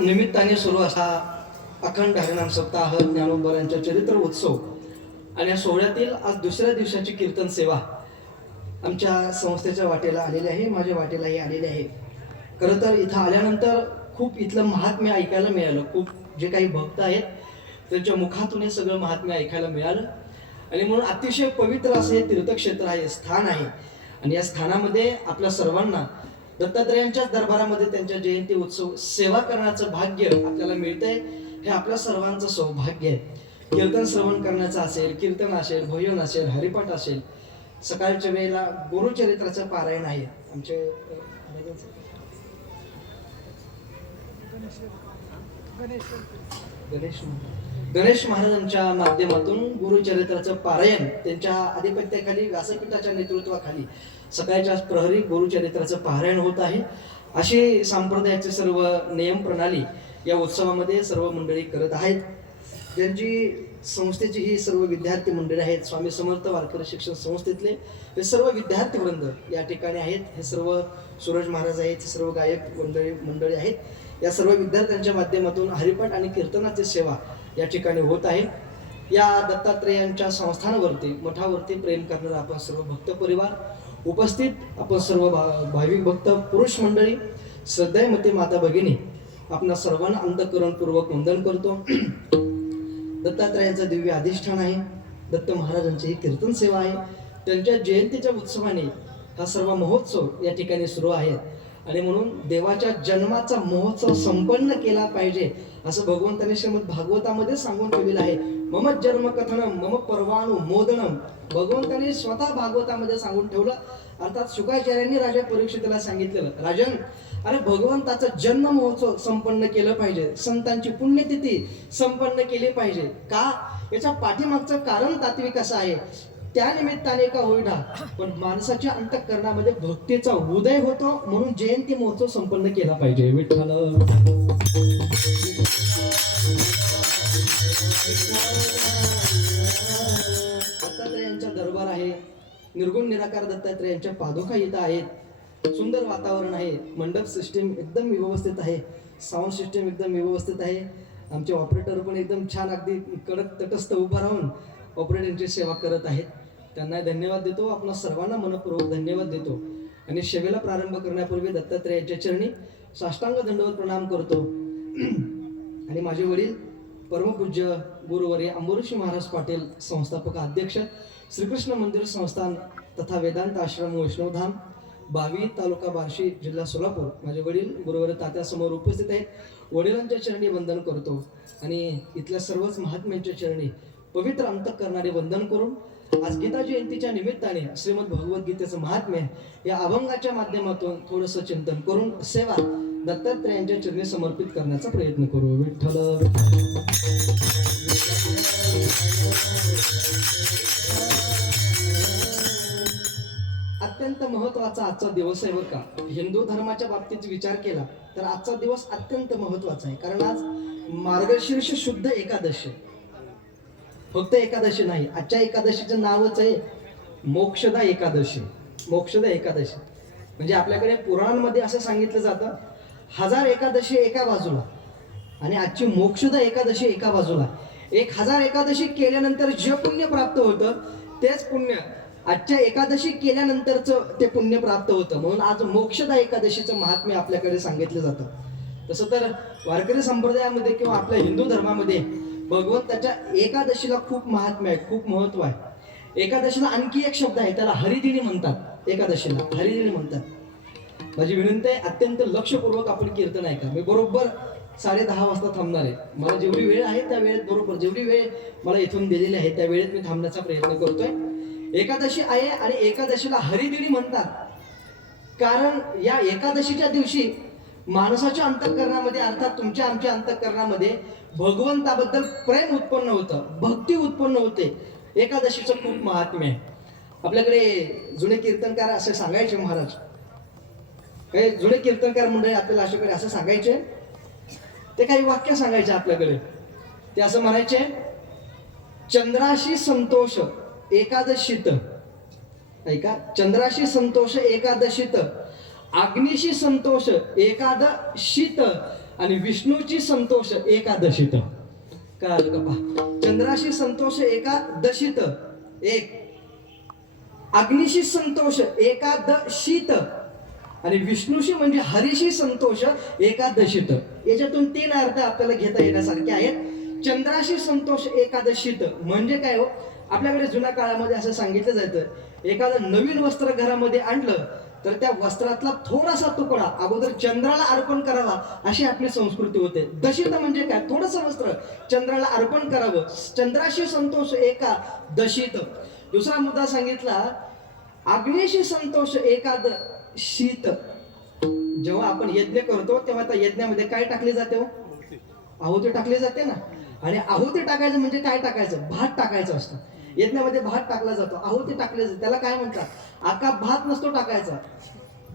निमित्ताने सुरू असा अखंड हरिनाम सप्ताह ज्ञानोबरांच्या चरित्र उत्सव. आणि या सोहळ्यातील आज दुसऱ्या दिवसाची कीर्तन सेवा आमच्या संस्थेच्या वाटेला आलेली आहे माझ्या वाटेलाही आलेली आहे. खरं तर इथं आल्यानंतर खूप इथलं महात्म्य ऐकायला मिळालं. खूप जे काही भक्त आहेत त्यांच्या मुखातून हे सगळं महात्म्य ऐकायला मिळालं. आणि म्हणून अतिशय पवित्र असं हे तीर्थक्षेत्र आहे स्थान आहे. आणि या स्थानामध्ये आपल्या सर्वांना दत्तात्रयांच्याच दरबारामध्ये त्यांच्या जयंती उत्सव सेवा करण्याचं भाग्य आपल्याला मिळतंय हे आपल्या सर्वांचं सौभाग्य आहे. कीर्तन श्रवण करण्याचं असेल कीर्तन असेल भोजन असेल हरिपाठ असेल सकाळच्या वेळेला गुरुचरित्राचं पारायण आहे. आमचे गणेश गणेश महाराजांच्या माध्यमातून गुरुचरित्राचं पारायण त्यांच्या आधिपत्याखाली व्यासपीठाच्या नेतृत्वाखाली सकाळच्या प्रहरी गुरुचरित्राचं पारायण होत आहे. अशी संप्रदायाचे सर्व नियम प्रणाली या उत्सवामध्ये सर्व मंडळी करत आहेत. त्यांची संस्थेची ही सर्व विद्यार्थी मंडळी आहेत. स्वामी समर्थ वारकरी शिक्षण संस्थेतले हे सर्व विद्यार्थी वृंद या ठिकाणी आहेत. हे सर्व सूरज महाराज आहेत. हे सर्व गायक मंडळी मंडळी आहेत. या सर्व विद्यार्थ्यांच्या माध्यमातून हरिपाठ आणि कीर्तनाची सेवा या ठिकाणी होत आहे. या दत्तात्रेयांच्या संस्थानावरती मठावरती प्रेम करणारा आपण सर्व भक्त परिवार उपस्थित आपण सर्व भा भाविक भक्त पुरुष मंडळी श्रद्धामती माता भगिनी आपणा सर्वांना अंतकरणपूर्वक वंदन करतो. दत्तात्रयांचं दिव्य अधिष्ठान आहे. दत्त महाराजांची ही कीर्तन सेवा आहे. त्यांच्या जयंतीच्या उत्सवाने हा सर्व महोत्सव या ठिकाणी सुरू आहे. आणि म्हणून देवाच्या जन्माचा महोत्सव संपन्न केला पाहिजे असं भगवंताने श्रीमद भागवतामध्ये सांगून ठेवलेलं आहे. मम जन्म कथनम मम परवानु मोदनम भगवंताने स्वतः भागवतामध्ये सांगून ठेवलं. अर्थात शुकाचार्यांनी राजा परीक्षितला सांगितलेलं. राजन अरे भगवंताचा जन्म महोत्सव संपन्न केलं पाहिजे. संतांची पुण्यतिथी संपन्न केली पाहिजे. का? याच्या पाठीमागचं कारण तात्विक असं आहे? त्यानिमित्ताने का होईना? पण माणसाच्या अंतःकरणामध्ये भक्तीचा उदय होतो म्हणून जयंती महोत्सव संपन्न केला पाहिजे. विठ्ठल दत्तात्रेयांचा दरबार आहे. निर्गुण निराकार दत्तात्रेयांच्या पादुका इथं आहेत. सुंदर वातावरण आहे. मंडप सिस्टीम एकदम व्यवस्थित आहे. साऊंड सिस्टीम एकदम व्यवस्थित आहे. आमचे ऑपरेटर पण एकदम छान अगदी कडक तटस्थ उभा राहून ऑपरेटरची सेवा करत आहेत. त्यांना धन्यवाद देतो. आपणा सर्वांना मनपूर्वक धन्यवाद देतो. आणि सेवेला प्रारंभ करण्यापूर्वी दत्तात्रेयांच्या चरणी साष्टांग दंडवत प्रणाम करतो. आणि माझे वडील परमपूज्य गुरुवर्य अंबुऋषी महाराज पाटील संस्थापक अध्यक्ष श्रीकृष्ण मंदिर संस्थान तथा वेदांत आश्रम वैष्णवधाम बावी तालुका बार्शी जिल्हा सोलापूर. माझे वडील गुरुवर तात्यासमोर उपस्थित आहेत. वडिलांच्या चरणी वंदन करतो आणि इथल्या सर्वच महात्म्यांच्या चरणी पवित्र अंतक करणारे वंदन करून आज गीता जयंतीच्या निमित्ताने श्रीमद भगवद्गीतेचं महात्म्य या अभंगाच्या माध्यमातून थोडंसं चिंतन करून सेवा दत्तात्रेयांच्या चरणी समर्पित करण्याचा प्रयत्न करू. विठ्ठल अत्यंत महत्त्वाचा आजचा दिवस आहे बरं का. हिंदू धर्माच्या बाबतीत विचार केला तर आजचा दिवस अत्यंत महत्त्वाचा आहे. कारण आज मार्गशीर्ष शुद्ध एकादशी फक्त एकादशी नाही आजच्या एकादशीचं नावच आहे मोक्षदा एकादशी. मोक्षदा एकादशी. म्हणजे आपल्याकडे पुराणांमध्ये असं सांगितलं जातं हजार एकादशी एका बाजूला. आणि आजची मोक्षदा एकादशी एका बाजूला. एक हजार एकादशी केल्यानंतर जे पुण्य प्राप्त होतं तेच पुण्य आजच्या एकादशी केल्यानंतरचं ते पुण्य प्राप्त होतं. म्हणून आज मोक्षदा एकादशीचं महात्म्य आपल्याकडे सांगितलं जातं. तसं तर वारकरी संप्रदायामध्ये किंवा आपल्या हिंदू धर्मामध्ये भगवंताच्या एकादशीला खूप महात्म्य आहे खूप महत्त्व आहे. एकादशीला आणखी एक शब्द आहे त्याला हरिदिनी म्हणतात. एकादशीला हरिदिनी म्हणतात. माझी विनंती आहे अत्यंत लक्षपूर्वक आपण कीर्तन ऐका. मी बरोबर साडे दहा वाजता थांबणार आहे. मला जेवढी वेळ आहे त्या वेळेत बरोबर जेवढी वेळ मला इथून दिलेली आहे त्या वेळेत मी थांबण्याचा प्रयत्न करतोय. एकादशी आहे आणि एकादशीला हरिदिनी म्हणतात. कारण या एकादशीच्या दिवशी माणसाच्या अंतःकरणामध्ये अर्थात तुमच्या आमच्या अंतःकरणामध्ये भगवंताबद्दल प्रेम उत्पन्न होतं भक्ती उत्पन्न होते. एकादशीचं खूप महात्म्य आहे. आपल्याकडे जुने कीर्तनकार असे सांगायचे महाराज काही जुने कीर्तनकार मंडळी आपल्याला अशाकडे असं सांगायचे. ते काही वाक्य सांगायचे आपल्याकडे. ते असं म्हणायचे चंद्राशी संतोष एकादशीत. ऐका चंद्राशी संतोष एकादशीत. अग्निशी संतोष एकादशीत. आणि विष्णूची संतोष एकादशीत. कळालं का चंद्राशी संतोष एकादशीत. एक. अग्निशी संतोष एकादशीत. आणि विष्णूशी म्हणजे हरीशी संतोष एकादशीत. याच्यातून तीन अर्थ आपल्याला घेता येण्यासारखे आहेत. चंद्राशी संतोष एकादशीत म्हणजे काय हो? आपल्याकडे जुन्या काळामध्ये असं सांगितलं जातं एखादं नवीन वस्त्र घरामध्ये आणलं तर त्या वस्त्रातला थोडासा तुकडा अगोदर चंद्राला अर्पण करावा अशी आपली संस्कृती होते. दशित म्हणजे काय? थोडस वस्त्र. चंद्राला अर्पण करावं. चंद्राशी संतोष एका दशित. दुसरा मुद्दा सांगितला अग्निशी संतोष एकाद शीत. जेव्हा आपण यज्ञ करतो तेव्हा त्या यज्ञामध्ये काय टाकले जाते हो? आहुती. टाकली जाते ना? आणि आहुती टाकायचं म्हणजे काय टाकायचं? भात टाकायचं असतं. यज्ञामध्ये भात टाकला जातो. आहुती टाकली जाते. त्याला काय म्हणतात? आका भात नसतो टाकायचा.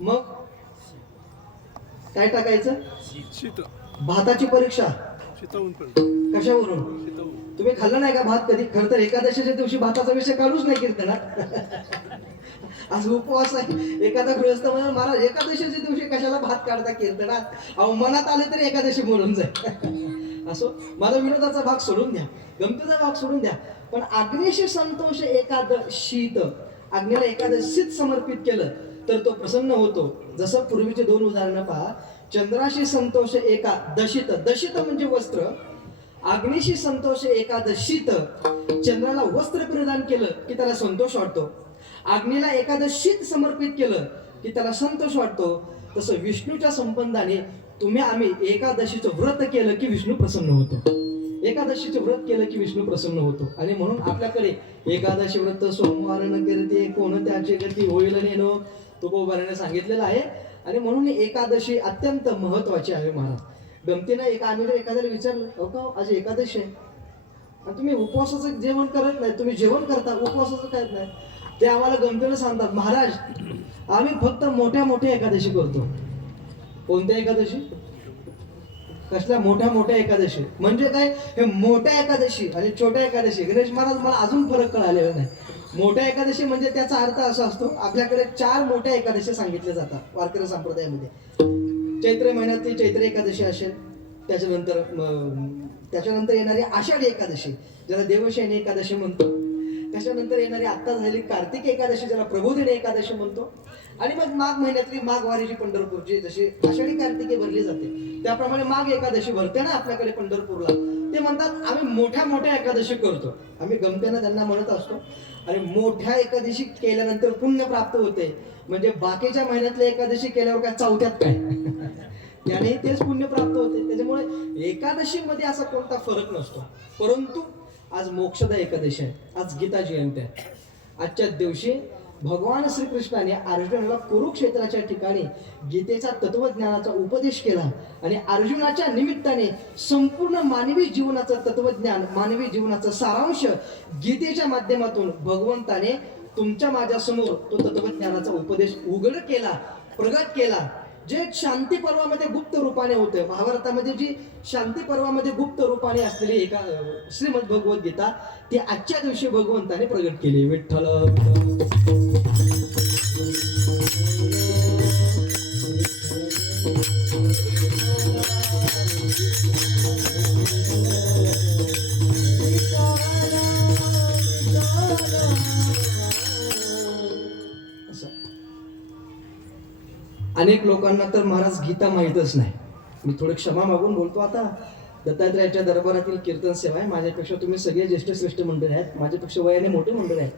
मग काय टाकायचं? शीत. भाताची परीक्षा. कशावरून? तुम्ही खाल्लं नाही का भात कधी? खरं तर एकादशीच्या दिवशी भाताचा विषय काढूच नाही कीर्तनात. आज उपवास आहे एखादा गृहस्थ म्हणून महाराज एकादशीच्या दिवशी कशाला भात काढता कीर्तनात? अहो मनात आले तरी एकादशी बोलून जाईल. असो माझा विनोदाचा भाग सोडून द्या. गमतीचा भाग सोडून द्या. पण अग्निशी संतोष एकादशीत अग्नीला एकादशीत समर्पित केलं तर तो प्रसन्न होतो. जसं पूर्वीचे दोन उदाहरणं पहा. चंद्राशी संतोष एका दशित दशित म्हणजे वस्त्र. अग्निशी संतोष एकादशीत चंद्राला वस्त्र परिधान केलं की त्याला संतोष वाटतो. अग्नीला एकादशीत समर्पित केलं की त्याला संतोष वाटतो. तसं विष्णूच्या संबंधाने तुम्ही आम्ही एकादशीचं व्रत केलं की विष्णू प्रसन्न होतो. एकादशीचं व्रत केलं की विष्णू प्रसन्न होतो. आणि म्हणून आपल्याकडे एकादशी व्रत सोमवार न करते कोण त्याची गती होईल नेणं तुकोबाने सांगितलेलं आहे. आणि म्हणून एकादशी अत्यंत महत्वाची आहे महाराज. गमतीनं एका आम्ही जर एखाद्याला विचारलं अहो का हो, आज एकादशी आहे? आणि तुम्ही उपवासाचं जेवण करत नाही तुम्ही जेवण करता उपवासाचं करत नाही. ते आम्हाला गमतीनं सांगतात महाराज आम्ही फक्त मोठ्या मोठ्या एकादशी करतो. कोणत्या एकादशी? कसल्या? मोठ्या मोठ्या एकादशी. म्हणजे काय? हे मोठ्या एकादशी आणि छोट्या एकादशी. गणेश महाराज मला अजून फरक कळालेला नाही. मोठ्या एकादशी म्हणजे त्याचा अर्थ असा असतो आपल्याकडे चार मोठ्या एकादशी सांगितल्या जातात वारकरी संप्रदायामध्ये. चैत्र महिन्यातली चैत्र एकादशी असेल त्याच्यानंतर त्याच्यानंतर येणारी आषाढी एकादशी ज्याला देवशयनी एकादशी म्हणतो. त्याच्यानंतर येणारी आत्ता झालेली कार्तिक एकादशी ज्याला प्रबोधिनी एकादशी म्हणतो. आणि मग माघ महिन्यातली माघ वारीची पंढरपूरची जशी आषाढी कार्तिके भरली जाते त्याप्रमाणे माघ एकादशी भरते ना आपल्याकडे पंढरपूरला. ते म्हणतात आम्ही मोठ्या मोठ्या एकादशी करतो. आम्ही गमत्यानं त्यांना म्हणत असतो. आणि मोठ्या एकादशी केल्यानंतर पुण्य प्राप्त होते. म्हणजे बाकीच्या महिन्यातल्या एकादशी केल्यावर काय चौथ्यात काय? त्याने तेच पुण्य प्राप्त होते. त्याच्यामुळे एकादशीमध्ये असा कोणता फरक नसतो. परंतु आज मोक्षदा एकादशी आहे. आज गीता जयंती आहे. आजच्या दिवशी भगवान श्रीकृष्णाने अर्जुनाला कुरुक्षेत्राच्या ठिकाणी गीतेचा तत्वज्ञानाचा उपदेश केला आणि अर्जुनाच्या निमित्ताने संपूर्ण मानवी जीवनाचं तत्वज्ञान मानवी जीवनाचा सारांश गीतेच्या माध्यमातून भगवंताने तुमच्या माझ्यासमोर तो तत्वज्ञानाचा उपदेश उघड केला प्रगट केला जे शांती पर्वामध्ये गुप्त रूपाने होते. महाभारतामध्ये जी शांती पर्वामध्ये गुप्त रूपाने असलेली एका अं, श्रीमद भगवद्गीता ती आजच्या दिवशी भगवंताने प्रगट केली. विठ्ठल अनेक लोकांना तर महाराज गीता माहीतच नाही. मी थोडी क्षमा मागून बोलतो आता. दत्तात्रयाच्या दरबारातील कीर्तन सेवा आहे. माझ्यापेक्षा तुम्ही सगळे ज्येष्ठ श्रेष्ठ मंडळी आहेत. माझ्यापेक्षा वयाने मोठे मंडळी आहेत.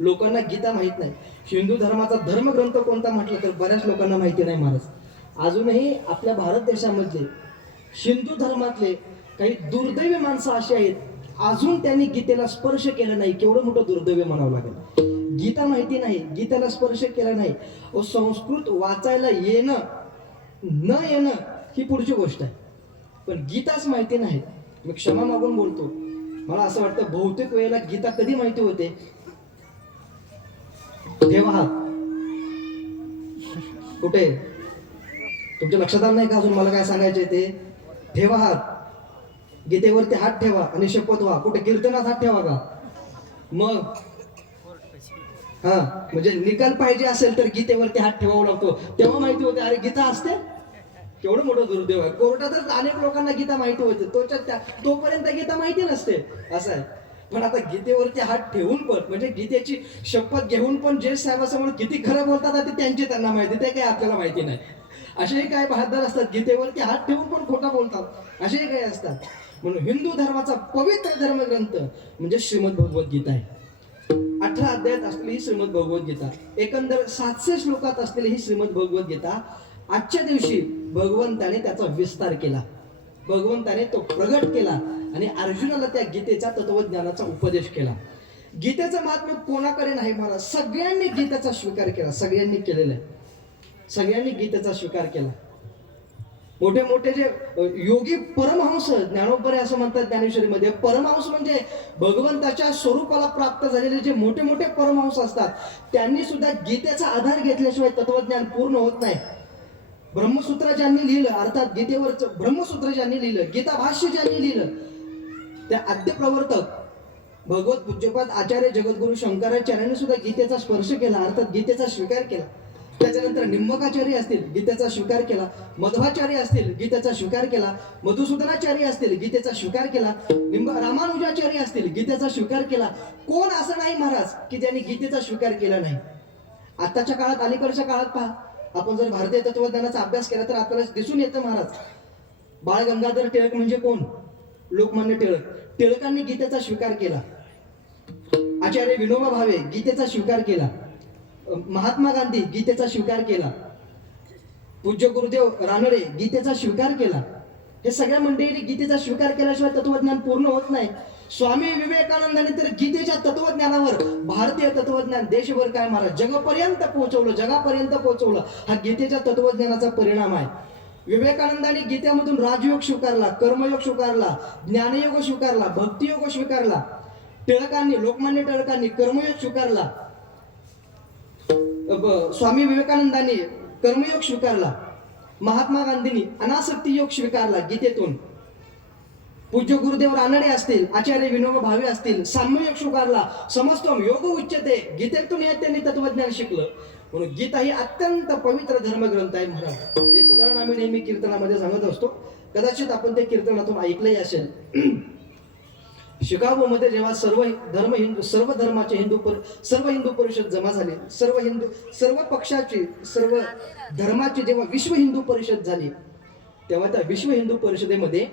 लोकांना गीता माहीत नाही. हिंदू धर्माचा धर्मग्रंथ कोणता म्हटलं तर बऱ्याच लोकांना माहिती नाही महाराज. अजूनही आपल्या भारत देशामधले हिंदू धर्मातले काही दुर्दैवी माणसं अशी आहेत. अजून त्यांनी गीतेला स्पर्श केला नाही. केवढं मोठं दुर्दैव म्हणावं लागेल. गीता माहिती नाही गीताला स्पर्श केला नाही. व संस्कृत वाचायला येणं न येणं ही पुढची गोष्ट आहे. पण गीताच माहिती नाही. मी क्षमा मागून बोलतो. मला असं वाटतं बहुतेक वेळेला गीता कधी माहिती होते? तेव्हा कुठे? तुमच्या लक्षात आलं नाही का अजून मला काय सांगायचे ते? ठेवा हात गीतेवरती हात ठेवा आणि शपथ व्हा. कुठे कीर्तनात हात ठेवा का? मग हा म्हणजे निकाल पाहिजे असेल तर गीतेवरती हात ठेवावा लागतो. तेव्हा माहिती होते अरे गीता असते? केवढं मोठं दुर्दैव आहे. कोर्टातच अनेक लोकांना गीता माहिती होते. तोच्या त्या तोपर्यंत गीता माहिती नसते. असं आहे. पण आता गीतेवरती हात ठेवून पण म्हणजे गीतेची शपथ घेऊन पण जे साहेबासमोर किती खरं बोलतात ते त्यांची त्यांना माहिती ते काही आपल्याला माहिती नाही. असेही काय बहादर असतात. गीतेवरती हात ठेवून पण खोटा बोलतात. असेही काही असतात. म्हणून हिंदू धर्माचा पवित्र धर्मग्रंथ म्हणजे श्रीमद भगवद्गीता आहे. अठरा अध्यायात असलेली ही श्रीमद भगवद्गीता एकंदर सातशे श्लोकात असलेली ही श्रीमद भगवद्गीता आजच्या दिवशी भगवंताने त्याचा विस्तार केला. भगवंताने तो प्रगट केला आणि अर्जुनाला त्या गीतेचा तत्वज्ञानाचा उपदेश केला. गीतेचं महात्म्य कोणाकडे नाही महाराज? सगळ्यांनी गीतेचा स्वीकार केला. सगळ्यांनी केलेला आहे. सगळ्यांनी गीतेचा स्वीकार केला. मोठे मोठे जे योगी परमहंस ज्ञानोबरे असं म्हणतात ज्ञानेश्वरीमध्ये. परमहंस म्हणजे भगवंताच्या स्वरूपाला प्राप्त झालेले जे मोठे मोठे परमहंस असतात त्यांनी सुद्धा गीतेचा आधार घेतल्याशिवाय तत्वज्ञान पूर्ण होत नाही. ब्रह्मसूत्र ज्यांनी लिहिलं अर्थात गीतेवरचं ब्रह्मसूत्र ज्यांनी लिहिलं गीता भाष्य ज्यांनी लिहिलं त्या आद्य प्रवर्तक भगवत पूज्यपाद आचार्य जगद्गुरु शंकराचार्यांनी सुद्धा गीतेचा स्पर्श केला अर्थात गीतेचा स्वीकार केला. त्याच्यानंतर निंबकाचार्य असतील गीतेचा स्वीकार केला. मध्वाचार्य असतील गीतेचा स्वीकार केला. मधुसूदनाचार्य असतील गीतेचा स्वीकार केला. निंब रामानुजाचार्य असतील गीतेचा स्वीकार केला. कोण असं नाही महाराज की ज्यांनी गीतेचा स्वीकार केला नाही? आत्ताच्या काळात अलीकडच्या काळात पहा. आपण जर भारतीय तत्वज्ञानाचा अभ्यास केला तर आपल्याला दिसून येतं महाराज. बाळ गंगाधर टिळक म्हणजे कोण? लोकमान्य टिळक. टिळकांनी गीतेचा स्वीकार केला. आचार्य विनोबा भावे गीतेचा स्वीकार केला. महात्मा गांधी गीतेचा स्वीकार केला. पूज्य गुरुदेव रानडे गीतेचा स्वीकार केला. हे सगळ्या मंडळींनी गीतेचा स्वीकार केल्याशिवाय तत्वज्ञान पूर्ण होत नाही. स्वामी विवेकानंदांनी तर गीतेच्या तत्वज्ञानावर भारतीय तत्वज्ञान देशभर काय मारा जगापर्यंत पोहोचवलं जगापर्यंत पोहोचवलं. हा गीतेच्या तत्वज्ञानाचा परिणाम आहे. विवेकानंदांनी गीतेमधून राजयोग स्वीकारला कर्मयोग स्वीकारला ज्ञानयोग स्वीकारला भक्तियोग स्वीकारला. टिळकांनी लोकमान्य टिळकांनी कर्मयोग स्वीकारला. स्वामी विवेकानंदांनी कर्मयोग स्वीकारला. महात्मा गांधींनी अनासक्ती योग स्वीकारला गीतेतून. पूज्य गुरुदेव रानडे असतील आचार्य विनोबा भावे असतील साम्ययोग स्वीकारला. समजतो योग उच्चते गीतेतून हे त्यांनी तत्वज्ञान शिकलं. म्हणून गीता ही अत्यंत पवित्र धर्मग्रंथ आहे महाराज. एक उदाहरण आम्ही नेहमी कीर्तनामध्ये सांगत असतो. कदाचित आपण ते कीर्तनातून ऐकलंही असेल. शिकागोमध्ये जेव्हा सर्व धर्म हिंदू सर्व धर्माचे हिंदू पर सर्व हिंदू परिषद जमा झाली सर्व हिंदू सर्व पक्षाची सर्व धर्माची जेव्हा विश्व हिंदू परिषद झाली तेव्हा त्या विश्व हिंदू परिषदेमध्ये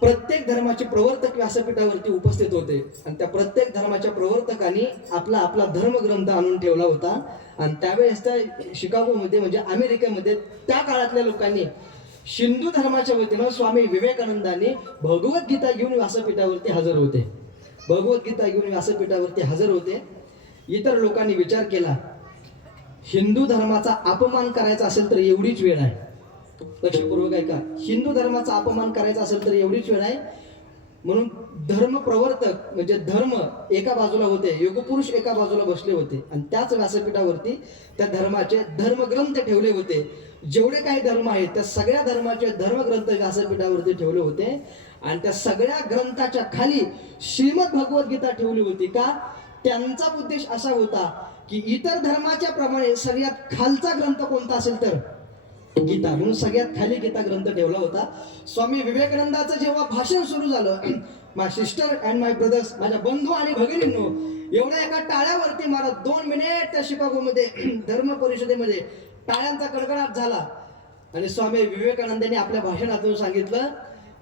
प्रत्येक धर्माचे प्रवर्तक व्यासपीठावरती उपस्थित होते. आणि त्या प्रत्येक धर्माच्या प्रवर्तकांनी आपला आपला धर्मग्रंथ आणून ठेवला होता. आणि त्यावेळेस त्या शिकागोमध्ये म्हणजे अमेरिकेमध्ये त्या काळातल्या लोकांनी हिंदू धर्माच्या वतीनं स्वामी विवेकानंदांनी भगवद्गीता घेऊन व्यासपीठावरती हजर होते. भगवद्गीता घेऊन व्यासपीठावरती हजर होते. इतर लोकांनी विचार केला हिंदू धर्माचा अपमान करायचा असेल तर एवढीच वेळ आहे. लक्षपूर्वक आहे का हिंदू धर्माचा अपमान करायचा असेल तर एवढीच वेळ आहे म्हणून धर्म प्रवर्तक म्हणजे धर्म एका बाजूला होते योगपुरुष एका बाजूला बसले होते. आणि त्याच व्यासपीठावरती त्या धर्माचे धर्मग्रंथ ठेवले होते. जेवढे काही धर्म आहेत त्या सगळ्या धर्माचे धर्मग्रंथ व्यासपीठावरती ठेवले होते. आणि त्या सगळ्या ग्रंथाच्या खाली श्रीमद भगवद्गीता ठेवली होती का? त्यांचा उद्देश असा होता की इतर धर्माच्या प्रमाणे सगळ्यात खालचा ग्रंथ कोणता असेल तर? गीता. म्हणून सगळ्यात खाली गीता ग्रंथ ठेवला होता. स्वामी विवेकानंदाचं जेव्हा भाषण सुरू झालं my sister and my brothers माझ्या बंधू आणि भगिनींनो एवढ्या एका टाळ्यावरती मला दोन मिनिट त्या शिकागोमध्ये धर्म परिषदेमध्ये टाळ्यांचा कडकडाट झाला. आणि स्वामी विवेकानंदांनी आपल्या भाषणातून सांगितलं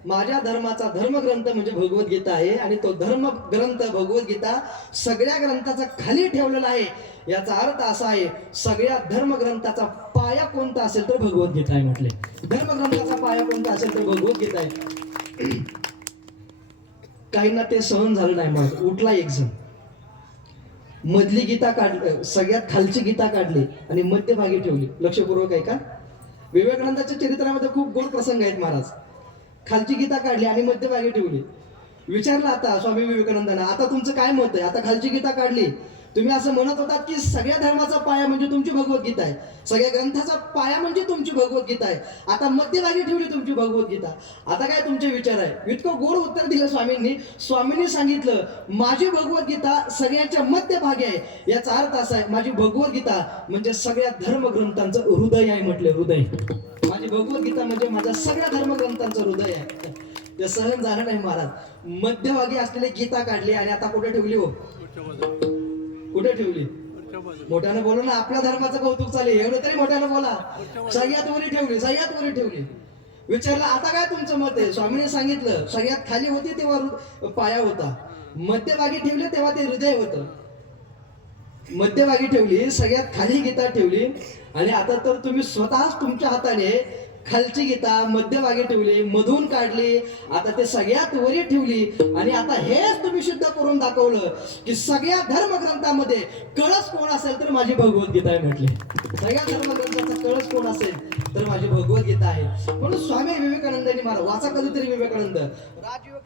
माझ्या धर्माचा धर्मग्रंथ म्हणजे भगवद्गीता आहे आणि तो धर्म ग्रंथ भगवद्गीता सगळ्या ग्रंथाचा खाली ठेवलेला आहे. याचा अर्थ असा आहे सगळ्या धर्मग्रंथाचा पाया कोणता असेल तर भगवद्गीता आहे म्हटले. धर्मग्रंथाचा पाया कोणता असेल तर भगवद्गीता आहे. काहींना ते सहन झालं नाही मग. उठला एक जण. मधली गीता काढली सगळ्यात खालची गीता काढली आणि मध्यभागी ठेवली. लक्षपूर्वक आहे का विवेकानंदाच्या चरित्रामध्ये खूप गोड प्रसंग आहेत महाराज. खालची गीता काढली आणि मध्यभागी ठेवली. विचारलं आता स्वामी विवेकानंदांना आता तुमचं काय मत आहे? आता खालची गीता काढली. तुम्ही असं म्हणत होतात की सगळ्या धर्माचा पाया म्हणजे तुमची भगवद्गीता आहे. सगळ्या ग्रंथाचा पाया म्हणजे तुमची भगवद्गीता आहे. आता मध्यभागी ठेवली तुमची भगवद्गीता. आता काय तुमचे विचार आहे? इतकं गोड उत्तर दिलं स्वामींनी. स्वामींनी सांगितलं माझी भगवद्गीता सगळ्यांच्या मध्यभागी आहे. याचा अर्थ असा आहे माझी भगवद्गीता म्हणजे सगळ्या धर्मग्रंथांचं हृदय आहे म्हटलं हृदय. माझी भगवद्गीता म्हणजे माझ्या सगळ्या धर्मग्रंथांचं हृदय आहे. ते सहन झालं नाही महाराज. मध्यभागी असलेली गीता काढली आणि आता कुठे ठेवली हो? कुठे ठेवली? वरच्या बाजूला मोठ्यानं ना आपल्या धर्माचं कौतुक चालेल एवढं तरी मोठ्यानं बोला. सगळ्यात वरी ठेवली सगळ्यात वरी ठेवली. विचारलं आता काय तुमचं मत आहे? स्वामीने सांगितलं सगळ्यात खाली होती तेव्हा पाया होता. मध्यभागी ठेवले तेव्हा ते हृदय होतं. मध्यभागी ठेवली सगळ्यात खाली गीता ठेवली. आणि आता तर तुम्ही स्वतःच तुमच्या हाताने खालची गीता मध्यभागी ठेवली मधून काढली आता ते सगळ्यात वरी ठेवली. आणि आता हेच तुम्ही शुद्ध करून दाखवलं की सगळ्या धर्मग्रंथामध्ये कळस कोण असेल तर माझी भगवद्गीता आहे म्हटली. सगळ्या धर्मग्रंथाचा कळस कोण असेल तर माझी भगवद्गीता आहे. म्हणून स्वामी विवेकानंदांनी मला वाचा कधीतरी विवेकानंद. राजयोग